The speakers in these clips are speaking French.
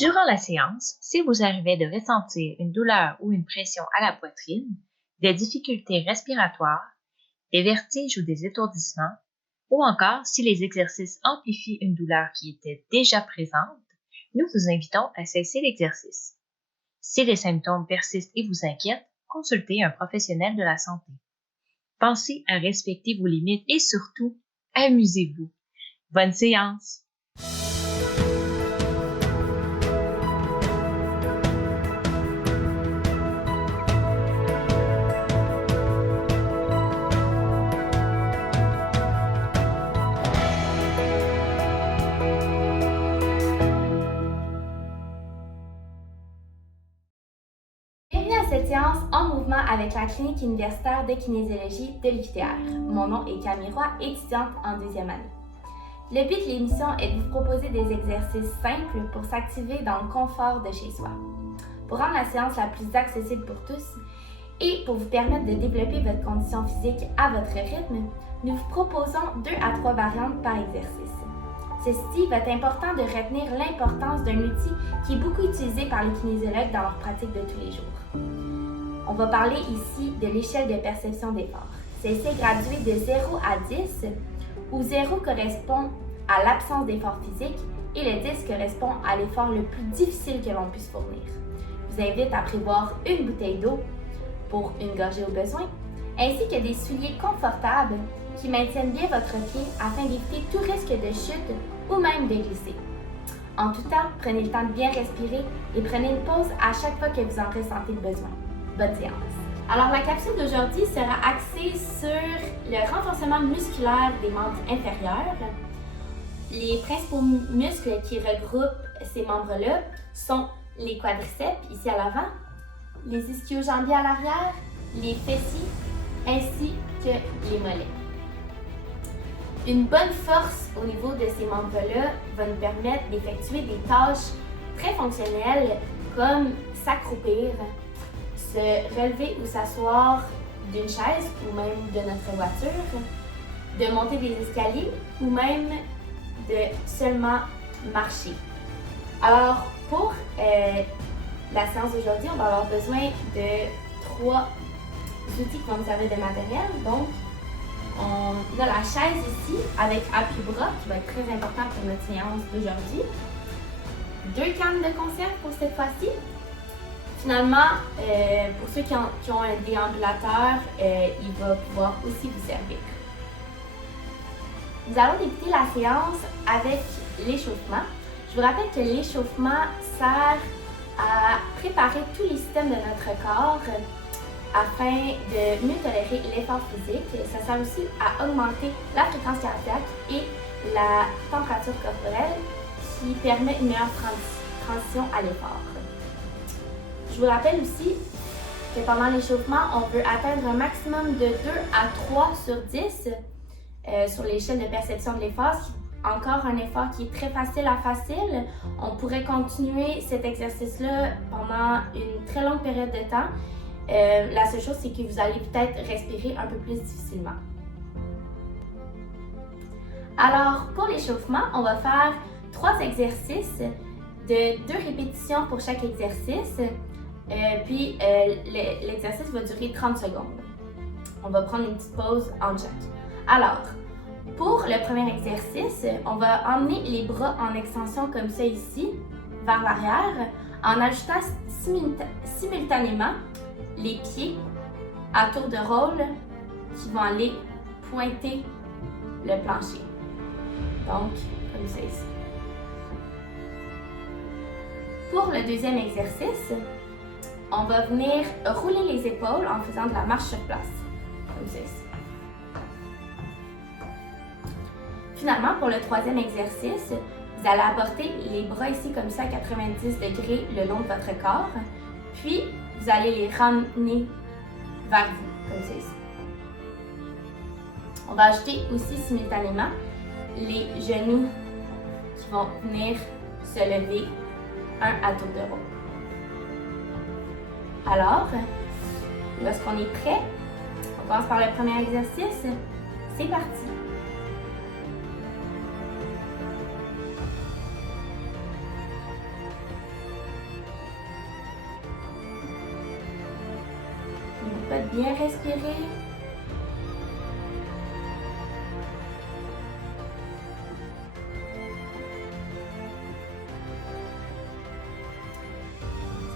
Durant la séance, s'il vous arrivait de ressentir une douleur ou une pression à la poitrine, des difficultés respiratoires, des vertiges ou des étourdissements, ou encore si les exercices amplifient une douleur qui était déjà présente, nous vous invitons à cesser l'exercice. Si les symptômes persistent et vous inquiètent, consultez un professionnel de la santé. Pensez à respecter vos limites et surtout, amusez-vous. Bonne séance! Bienvenue à cette séance en mouvement avec la clinique universitaire de kinésiologie de l'UQTR. Mon nom est Camille Roy, étudiante en deuxième année. Le but de l'émission est de vous proposer des exercices simples pour s'activer dans le confort de chez soi. Pour rendre la séance la plus accessible pour tous et pour vous permettre de développer votre condition physique à votre rythme, nous vous proposons 2 à 3 variantes par exercice. Ceci va être important de retenir l'importance d'un outil qui est beaucoup utilisé par les kinésiologues dans leur pratique de tous les jours. On va parler ici de l'échelle de perception d'effort. Celle-ci est graduée de 0 à 10, où 0 correspond à l'absence d'effort physique et le 10 correspond à l'effort le plus difficile que l'on puisse fournir. Je vous invite à prévoir une bouteille d'eau pour une gorgée au besoin, ainsi que des souliers confortables qui maintiennent bien votre pied afin d'éviter tout risque de chute ou même de glisser. En tout temps, prenez le temps de bien respirer et prenez une pause à chaque fois que vous en ressentez le besoin. Bonne séance! Alors la capsule d'aujourd'hui sera axée sur le renforcement musculaire des membres inférieurs. Les principaux muscles qui regroupent ces membres-là sont les quadriceps ici à l'avant, les ischio-jambiers à l'arrière, les fessiers ainsi que les mollets. Une bonne force au niveau de ces membres-là va nous permettre d'effectuer des tâches très fonctionnelles comme s'accroupir, se relever ou s'asseoir d'une chaise ou même de notre voiture, de monter des escaliers ou même de seulement marcher. Alors pour la séance d'aujourd'hui, on va avoir besoin de 3 outils qui vont nous servir de matériel. Donc, on a la chaise ici avec appui-bras qui va être très important pour notre séance d'aujourd'hui. 2 cannes de conserve pour cette fois-ci. Finalement, pour ceux qui ont un déambulateur, il va pouvoir aussi vous servir. Nous allons débuter la séance avec l'échauffement. Je vous rappelle que l'échauffement sert à préparer tous les systèmes de notre corps afin de mieux tolérer l'effort physique. Ça sert aussi à augmenter la fréquence cardiaque et la température corporelle qui permet une meilleure transition à l'effort. Je vous rappelle aussi que pendant l'échauffement, on veut atteindre un maximum de 2 à 3 sur 10 sur l'échelle de perception de l'effort. Encore un effort qui est très facile à facile. On pourrait continuer cet exercice-là pendant une très longue période de temps. La seule chose, c'est que vous allez peut-être respirer un peu plus difficilement. Alors, pour l'échauffement, on va faire 3 exercices de 2 répétitions pour chaque exercice. Puis, l'exercice va durer 30 secondes. On va prendre une petite pause entre chaque. Alors, pour le premier exercice, on va emmener les bras en extension comme ça ici, vers l'arrière, en ajoutant simultanément les pieds à tour de rôle qui vont aller pointer le plancher. Donc, comme ça ici. Pour le deuxième exercice, on va venir rouler les épaules en faisant de la marche sur place, comme ça ici. Finalement, pour le troisième exercice, vous allez apporter les bras ici comme ça à 90 degrés le long de votre corps, puis vous allez les ramener vers vous, comme ça ici. On va ajouter aussi simultanément les genoux qui vont venir se lever un à tour de rôle. Alors, lorsqu'on est prêt, on commence par le premier exercice. C'est parti! Faites bien respirer.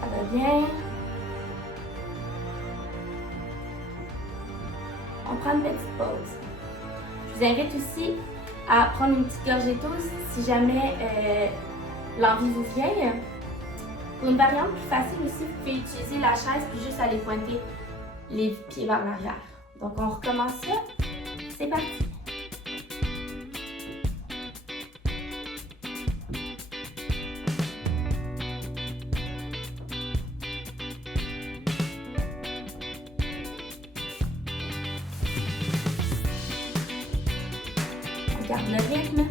Ça va bien. On prend une petite pause. Je vous invite aussi à prendre une petite gorgée d'eau si jamais l'envie vous vient. Pour une variante plus facile aussi, vous pouvez utiliser la chaise puis juste aller pointer les pieds vers l'arrière. Donc on recommence ça. C'est parti. On garde le rythme.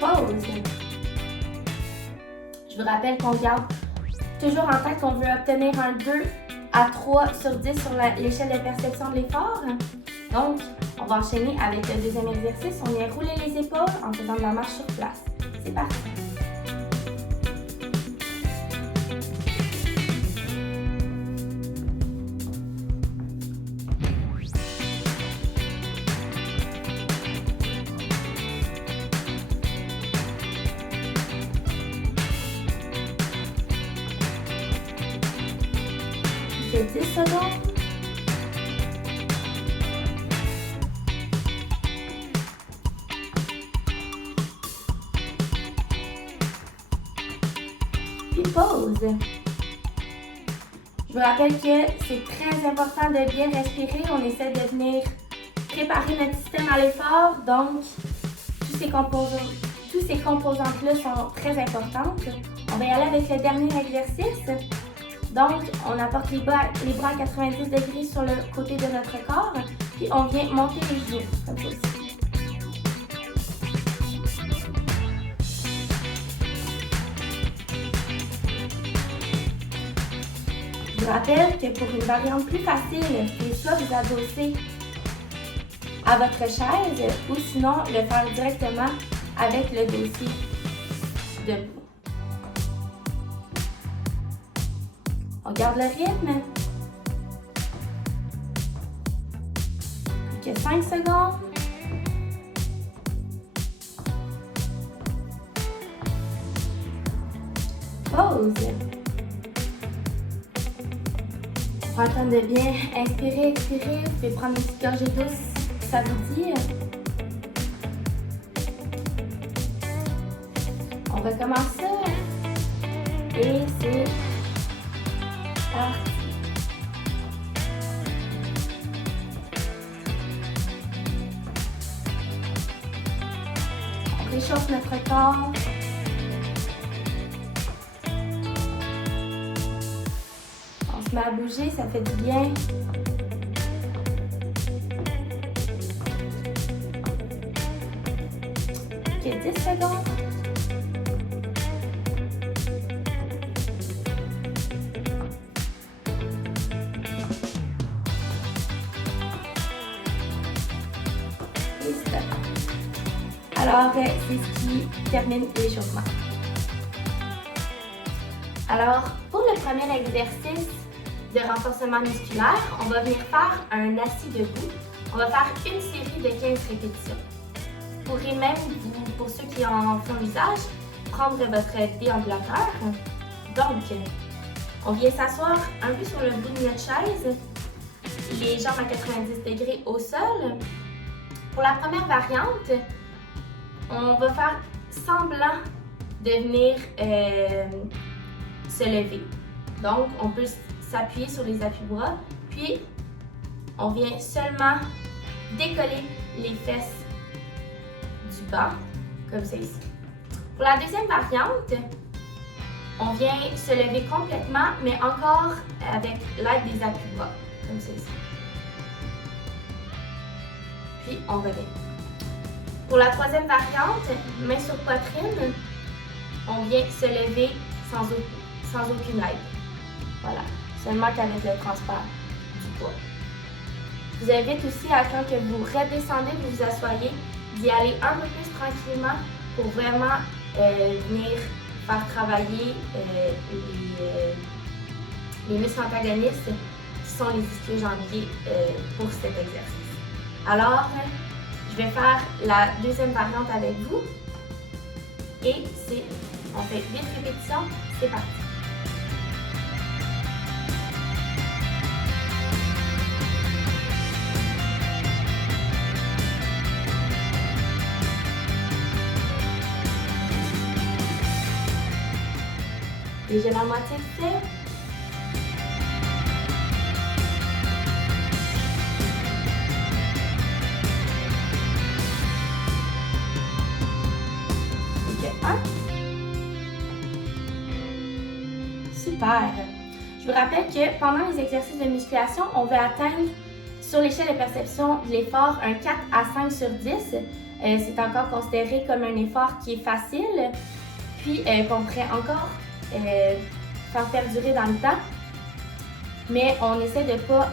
Pause. Je vous rappelle qu'on garde toujours en tête qu'on veut obtenir un 2 à 3 sur 10 sur l'échelle de perception de l'effort. Donc, on va enchaîner avec le deuxième exercice. On vient rouler les épaules en faisant de la marche sur place. C'est parti. Fait 10 secondes. Puis pause. Je vous rappelle que c'est très important de bien respirer. On essaie de venir préparer notre système à l'effort. Donc, tous ces composantes-là sont très importantes. On va y aller avec le dernier exercice. Donc, on apporte les bras à 90 degrés sur le côté de notre corps, puis on vient monter les genoux, comme ceci. Je vous rappelle que pour une variante plus facile, vous pouvez soit vous adosser à votre chaise ou sinon le faire directement avec le dossier debout. On garde le rythme. Plus que 5 secondes. Pause. Prends le temps de bien inspirer, expirer. Vous pouvez prendre une petite gorgée d'eau si ça vous dit. On recommence ça. Et c'est parti. On réchauffe notre corps. On se met à bouger, ça fait du bien. Ok, 10 secondes. Alors, c'est ce qui termine l'échauffement. Alors, pour le premier exercice de renforcement musculaire, on va venir faire un assis debout. On va faire une série de 15 répétitions. Vous pourrez même, pour ceux qui en font usage, prendre votre déambulateur. Donc, on vient s'asseoir un peu sur le bout de notre chaise, les jambes à 90 degrés au sol. Pour la première variante, on va faire semblant de venir se lever. Donc, on peut s'appuyer sur les appuis-bras, puis on vient seulement décoller les fesses du bas, comme celle-ci. Pour la deuxième variante, on vient se lever complètement, mais encore avec l'aide des appuis-bras, comme celle-ci. Puis, on revient. Pour la troisième variante, main sur poitrine, on vient se lever sans aucune aide. Voilà, seulement qu'avec le transfert du poids. Je vous invite aussi à quand que vous redescendez, vous vous assoyez, d'y aller un peu plus tranquillement pour vraiment venir faire travailler les muscles antagonistes qui sont les ischio-jambiers pour cet exercice. Alors, je vais faire la deuxième variante avec vous et on fait 8 répétitions, c'est parti. Déjà la moitié de fait. Super! Je vous rappelle que pendant les exercices de musculation, on veut atteindre sur l'échelle de perception de l'effort un 4 à 5 sur 10. C'est encore considéré comme un effort qui est facile, puis qu'on pourrait encore faire perdurer dans le temps. Mais on essaie de ne pas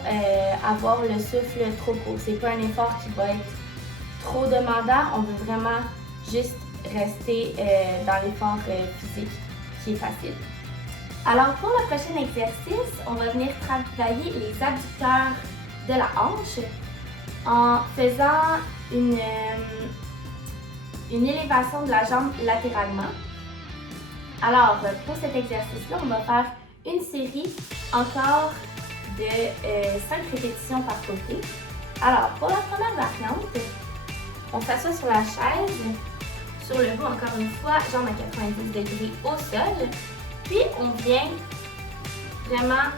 avoir le souffle trop court. C'est pas un effort qui va être trop demandant. On veut vraiment juste rester dans l'effort physique qui est facile. Alors pour le prochain exercice, on va venir travailler les abducteurs de la hanche en faisant une élévation de la jambe latéralement. Alors pour cet exercice-là, on va faire une série encore de 5 répétitions par côté. Alors pour la première variante, on s'assoit sur la chaise, sur le dos encore une fois, jambe à 90 degrés au sol. Puis on vient vraiment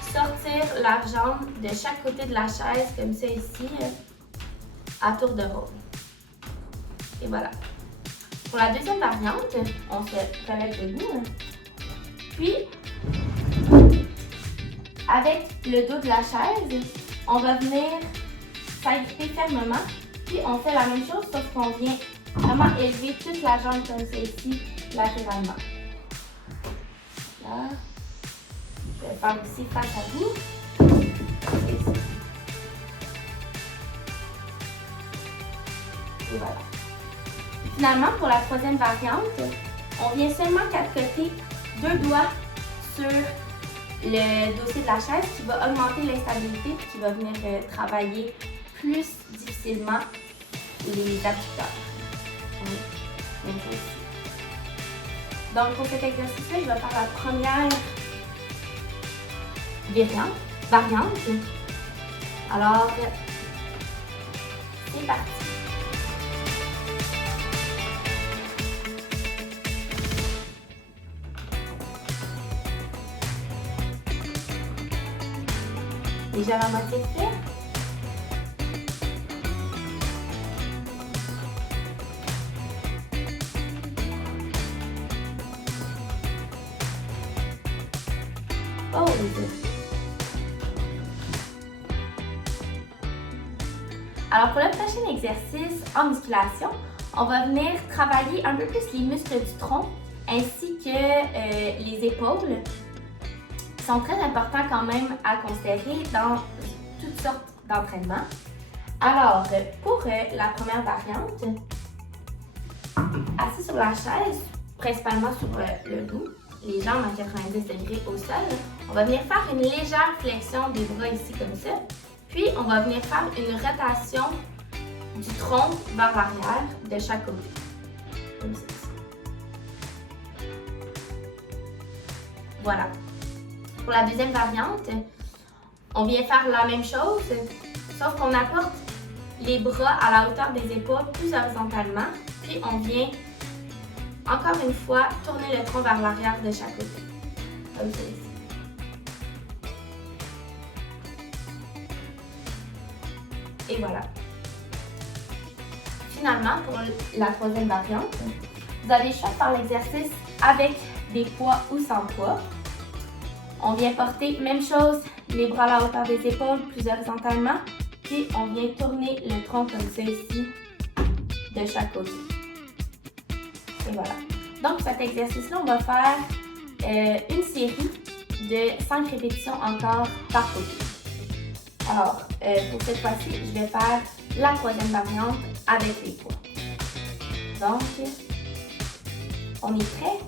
sortir la jambe de chaque côté de la chaise, comme ça ici, à tour de rôle. Et voilà. Pour la deuxième variante, on se relève debout. Puis, avec le dos de la chaise, on va venir s'agripper fermement. Puis on fait la même chose, sauf qu'on vient vraiment élever toute la jambe comme ça ici, latéralement. Là. Je vais faire ici face à vous. Et voilà. Finalement, pour la troisième variante, on vient seulement capoter 2 doigts sur le dossier de la chaise qui va augmenter l'instabilité et qui va venir travailler plus difficilement les abducteurs. Donc pour cet exercice-là, je vais faire la première variante. Alors, c'est parti. Déjà la moitié de fait. Alors pour le prochain exercice en musculation, on va venir travailler un peu plus les muscles du tronc ainsi que les épaules qui sont très importants quand même à considérer dans toutes sortes d'entraînements. Alors pour la première variante, assis sur la chaise, principalement sur le dos, les jambes à 90 degrés au sol, on va venir faire une légère flexion des bras ici comme ça. Puis, on va venir faire une rotation du tronc vers l'arrière de chaque côté. Comme ceci. Voilà. Pour la deuxième variante, on vient faire la même chose, sauf qu'on apporte les bras à la hauteur des épaules plus horizontalement. Puis, on vient, encore une fois, tourner le tronc vers l'arrière de chaque côté. Comme ceci. Et voilà. Finalement, pour la troisième variante, vous avez le choix de faire l'exercice avec des poids ou sans poids. On vient porter, même chose, les bras à la hauteur des épaules, plus horizontalement. Puis on vient tourner le tronc comme ça ici, de chaque côté. Et voilà. Donc, cet exercice-là, on va faire une série de 5 répétitions encore par côté. Alors, pour cette fois-ci, je vais faire la troisième variante avec les poids. Donc, on est prêt?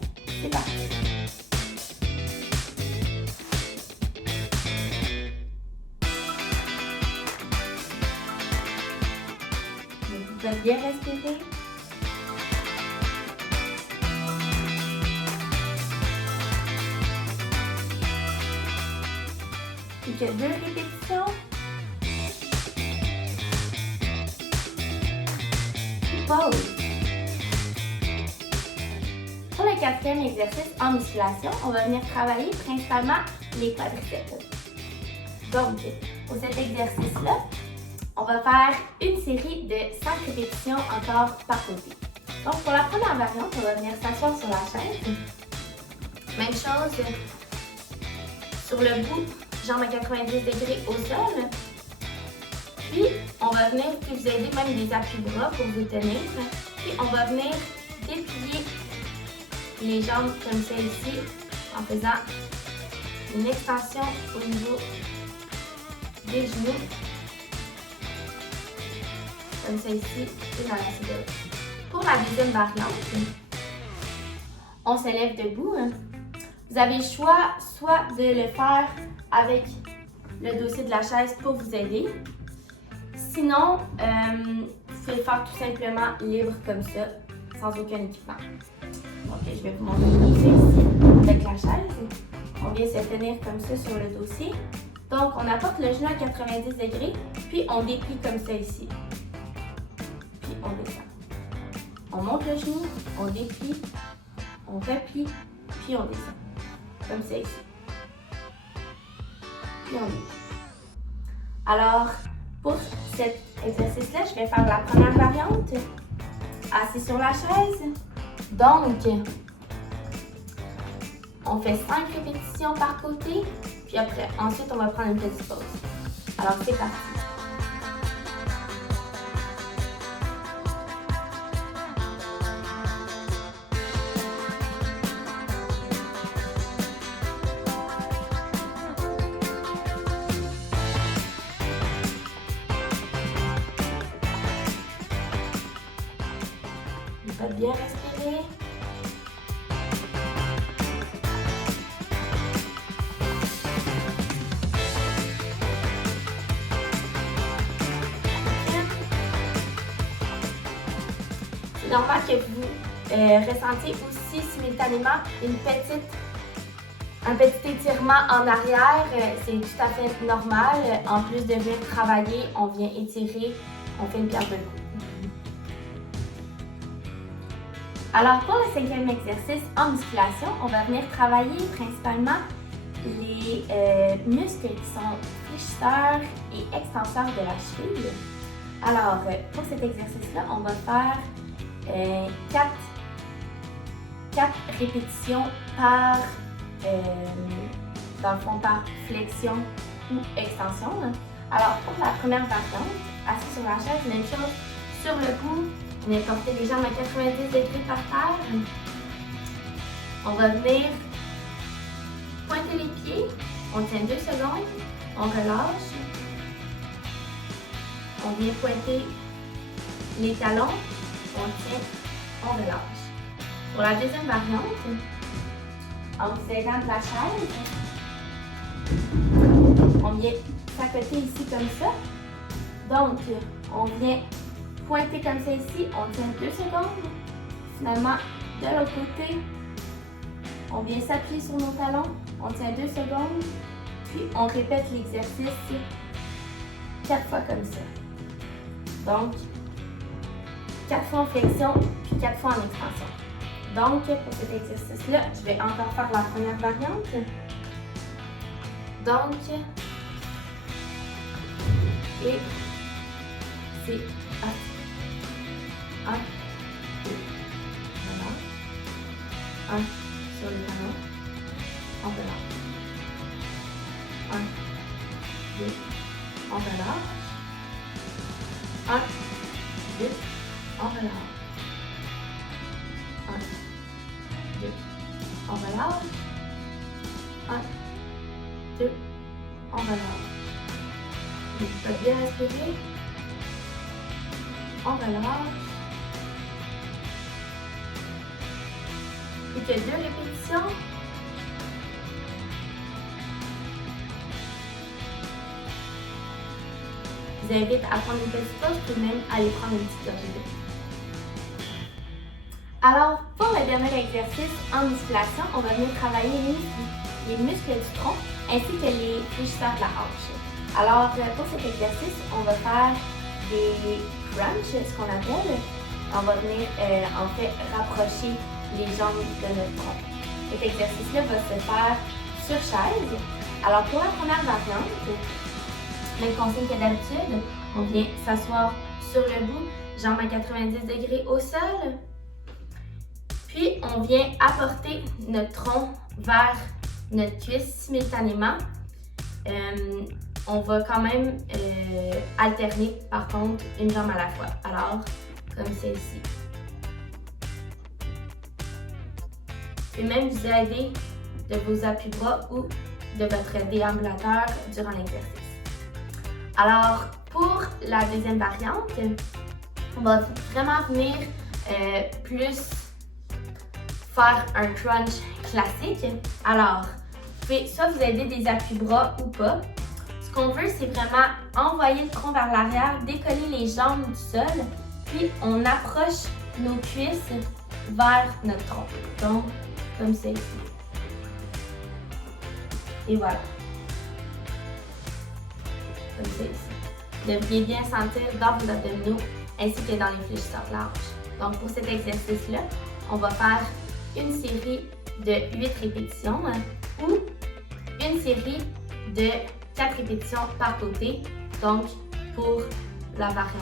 C'est parti! Vous pouvez bien respirer. Plus que 2 répétitions. Pause. Pour le quatrième exercice en musculation, on va venir travailler principalement les quadriceps. Donc, pour cet exercice-là, on va faire une série de 5 répétitions encore par côté. Donc, pour la première variante, on va venir s'asseoir sur la chaise. Même chose, sur le bout, jambes à 90 degrés au sol. Puis, on va venir vous aider même des appuis-bras pour vous tenir. Puis, on va venir déplier les jambes comme celle-ci en faisant une extension au niveau des genoux. Comme celle-ci, une à la suite de l'autre. Pour la deuxième variante, on se lève debout. Vous avez le choix soit de le faire avec le dossier de la chaise pour vous aider. Sinon, vous pouvez le faire tout simplement libre comme ça, sans aucun équipement. Donc, je vais vous montrer comme ça ici, avec la chaise. On vient se tenir comme ça sur le dossier. Donc, on apporte le genou à 90 degrés, puis on déplie comme ça ici. Puis on descend. On monte le genou, on déplie, on replie, puis on descend. Comme ça ici. Puis on déplie. Alors, pour cet exercice-là, je vais faire la première variante, assis sur la chaise. Donc, on fait 5 répétitions par côté, puis après, ensuite, on va prendre une petite pause. Alors, c'est parti. Vous pouvez bien respirer. C'est normal que vous ressentiez aussi simultanément un petit étirement en arrière. C'est tout à fait normal. En plus de venir travailler, on vient étirer, on fait une pierre de coups. Alors, pour le cinquième exercice en musculation, on va venir travailler principalement les muscles qui sont fléchisseurs et extenseurs de la cheville. Alors, pour cet exercice-là, on va faire 4 répétitions par, dans le fond, par flexion ou extension. Alors, pour la première variante, assis sur la chaise, même chose, sur le bout. On vient porter les jambes à 90 degrés par terre. On va venir pointer les pieds. On tient 2 secondes. On relâche. On vient pointer les talons. On tient. On relâche. Pour la deuxième variante, en vous aidant de la chaise, on vient s'accoter ici comme ça. Donc, on vient pointer comme ça ici, on tient 2 secondes. Finalement, de l'autre côté, on vient s'appuyer sur nos talons, on tient 2 secondes, puis on répète l'exercice 4 fois comme ça. Donc, 4 fois en flexion, puis 4 fois en extension. Donc, pour cet exercice-là, je vais encore faire la première variante. Donc, et c'est parti. 1, 2, voilà. 1 sur les talons, on relâche. 1, 2, on relâche. 1, 2, on relâche. 1, 2, on relâche. 1, 2, on relâche. Vous pouvez bien respirer. on relâche. Plus que 2 répétitions. Je vous invite à prendre une petite pause, puis même à aller prendre une petite gorgée d'eau. Alors, pour le dernier exercice en musculation, on va venir travailler les muscles du tronc ainsi que les fléchisseurs de la hanche. Alors, pour cet exercice, on va faire des crunchs, ce qu'on appelle. On va venir, en fait, rapprocher les jambes de notre tronc. Cet exercice-là va se faire sur chaise. Alors, pour la première variante, même consigne que d'habitude, on vient s'asseoir sur le bout, jambes à 90 degrés au sol. Puis, on vient apporter notre tronc vers notre cuisse simultanément. On va quand même alterner, par contre, une jambe à la fois. Alors, comme celle-ci. Et même vous aider de vos appuis-bras ou de votre déambulateur durant l'exercice. Alors, pour la deuxième variante, on va vraiment venir plus faire un crunch classique. Alors, vous pouvez soit vous aider des appuis-bras ou pas. Ce qu'on veut, c'est vraiment envoyer le tronc vers l'arrière, décoller les jambes du sol, puis on approche nos cuisses vers notre tronc. Donc, comme celle-ci. Et voilà. Comme celle-ci. Vous devriez bien sentir dans vos abdominaux ainsi que dans les fléchisseurs de la hanche. Donc, pour cet exercice-là, on va faire une série de 8 répétitions ou une série de 4 répétitions par côté, donc pour la variante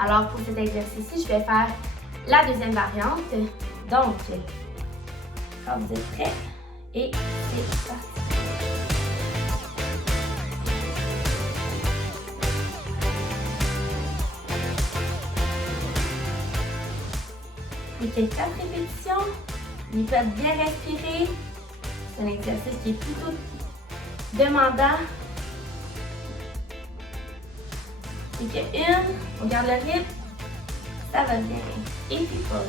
1. Alors pour cet exercice-ci, je vais faire la deuxième variante. Donc, quand vous êtes prêts, et c'est parti. Plus que 4 répétitions. Vous pouvez bien respirer. C'est un exercice qui est plutôt demandant. Plus que une. On garde le rythme. Ça va bien. Et puis pause.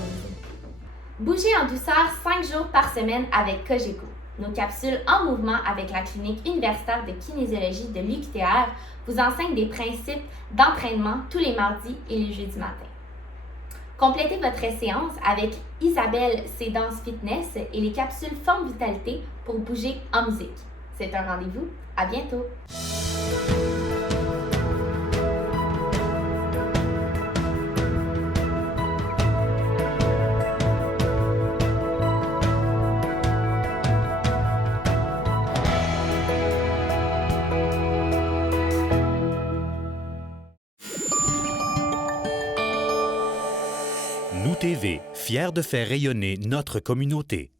Bougez en douceur 5 jours par semaine avec Cogeco. Nos capsules en mouvement avec la clinique universitaire de kinésiologie de l'UQTR vous enseignent des principes d'entraînement tous les mardis et les jeudis matin. Complétez votre séance avec Isabelle Cédance Fitness et les capsules Forme Vitalité pour bouger en musique. C'est un rendez-vous. À bientôt! Nous TV, fiers de faire rayonner notre communauté.